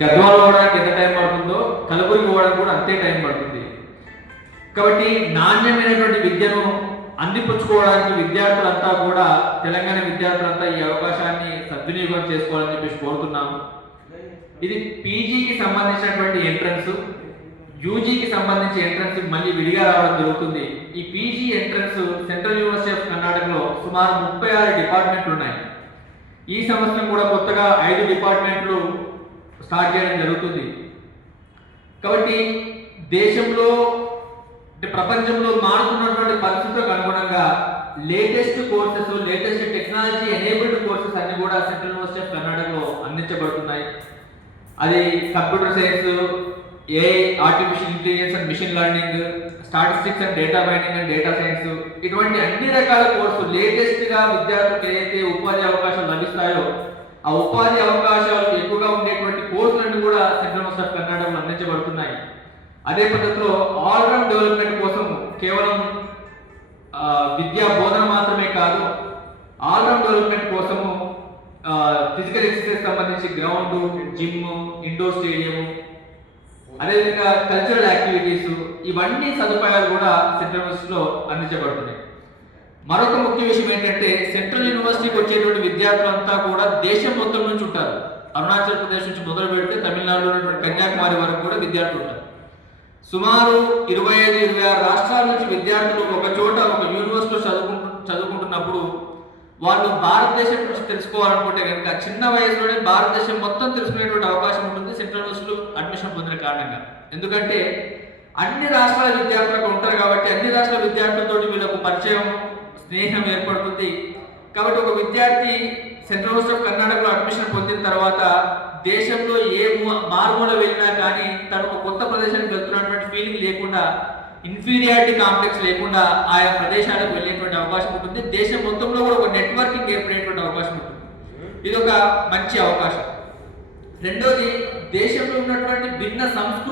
గద్వాల పోవడానికి ఎంత టైం పడుతుందో కలబుర్గి పోవడానికి కూడా అంతే టైం పడుతుంది. కాబట్టి నాణ్యమైనటువంటి విద్యను అందిపుచ్చుకోవడానికి విద్యార్థులంతా కూడా తెలంగాణ విద్యార్థులంతా ఈ అవకాశాన్ని సద్వినియోగం చేసుకోవాలని చెప్పేసి కోరుతున్నాము. ఇది పీజీకి సంబంధించినటువంటి ఎంట్రన్స్, యూజీకి సంబంధించి ఎంట్రన్స్ మళ్ళీ విడిగా రావడం జరుగుతుంది. ఈ PG entrance central university of కర్ణాటకలో సుమారు 36 డిపార్ట్మెంట్లు ఉన్నాయి. ఈ సంవత్సరం కూడా కొత్తగా 5 డిపార్ట్మెంట్లు స్టార్ట్ చేయడం జరుగుతుంది. కాబట్టి దేశంలో ప్రపంచంలో మారుతున్నటువంటి పరిస్థితులకు అనుగుణంగా latest courses, latest technology enabled courses అన్ని కూడా సెంట్రల్ యూనివర్సిటీ ఆఫ్ కర్ణాటకలో అందించబడుతున్నాయి. అది computer science, AI, artificial intelligence and machine learning, statistics and data mining and data science, ఇటువంటి అన్ని రకాల కోర్సులు లేటెస్ట్ గా విద్యార్థులకు ఏదైతే ఉపాధి అవకాశాలు లభిస్తాయో ఆ ఉపాధి అవకాశాలు ఎక్కువగా ఉండేటువంటి కోర్సులన్నీ కూడా సెంట్రల్ యూనివర్సిటీ ఆఫ్ కర్ణాటకలో అందించబడుతున్నాయి. అదే పద్ధతిలో ఆల్రౌండ్ డెవలప్మెంట్ కోసం కేవలం విద్యా బోధన మాత్రమే కాదు, ఆల్రౌండ్ డెవలప్మెంట్ కోసము ఫిజికల్ ఎక్సర్సైజ్ సంబంధించి గ్రౌండ్, జిమ్, ఇండోర్ స్టేడియం, అదేవిధంగా కల్చరల్ యాక్టివిటీస్, ఇవన్నీ సదుపాయాలు కూడా సెంట్రల్ యూనివర్సిటీలో అందించబడుతున్నాయి. మరొక ముఖ్య విషయం ఏంటంటే సెంట్రల్ యూనివర్సిటీకి వచ్చేటువంటి విద్యార్థులంతా కూడా దేశం మొత్తం నుంచి ఉంటారు. అరుణాచల్ ప్రదేశ్ నుంచి మొదలు పెడితే తమిళనాడులో కన్యాకుమారి వరకు కూడా విద్యార్థులు ఉంటారు. సుమారు 25-26 రాష్ట్రాల నుంచి విద్యార్థులు ఒక చోట ఒక యూనివర్సిటీలో చదువుకుంటున్నప్పుడు వాళ్ళు భారతదేశం గురించి తెలుసుకోవాలనుకుంటే కనుక చిన్న వయసులోనే భారతదేశం మొత్తం తెలుసుకునేటువంటి అవకాశం ఉంటుంది సెంట్రల్ యూనివర్సిటీలో అడ్మిషన్ పొందిన కారణంగా. ఎందుకంటే అన్ని రాష్ట్రాల విద్యార్థులకు ఉంటారు కాబట్టి అన్ని రాష్ట్రాల విద్యార్థులతో వీళ్ళకు పరిచయం, స్నేహం ఏర్పడుతుంది. కాబట్టి ఒక విద్యార్థి సెంట్రల్ యూనివర్సిటీ ఆఫ్ కర్ణాటకలో అడ్మిషన్ పొందిన తర్వాత దేశంలో ఏ మారుమూల వెళ్ళినా కానీ తను ఒక కొత్త ప్రదేశానికి వెళ్తున్నటువంటి ఫీలింగ్ లేకుండా, ఇన్ఫీరియారిటీ కాంప్లెక్స్ లేకుండా ఆయా ప్రదేశాలకు వెళ్ళేటువంటి అవకాశం ఉంటుంది. దేశం మొత్తంలో కూడా ఒక నెట్వర్కింగ్ ఏర్పడేటువంటి అవకాశం ఉంటుంది. ఇది ఒక మంచి అవకాశం. రెండోది, దేశంలో ఉన్నటువంటి భిన్న సంస్కృతి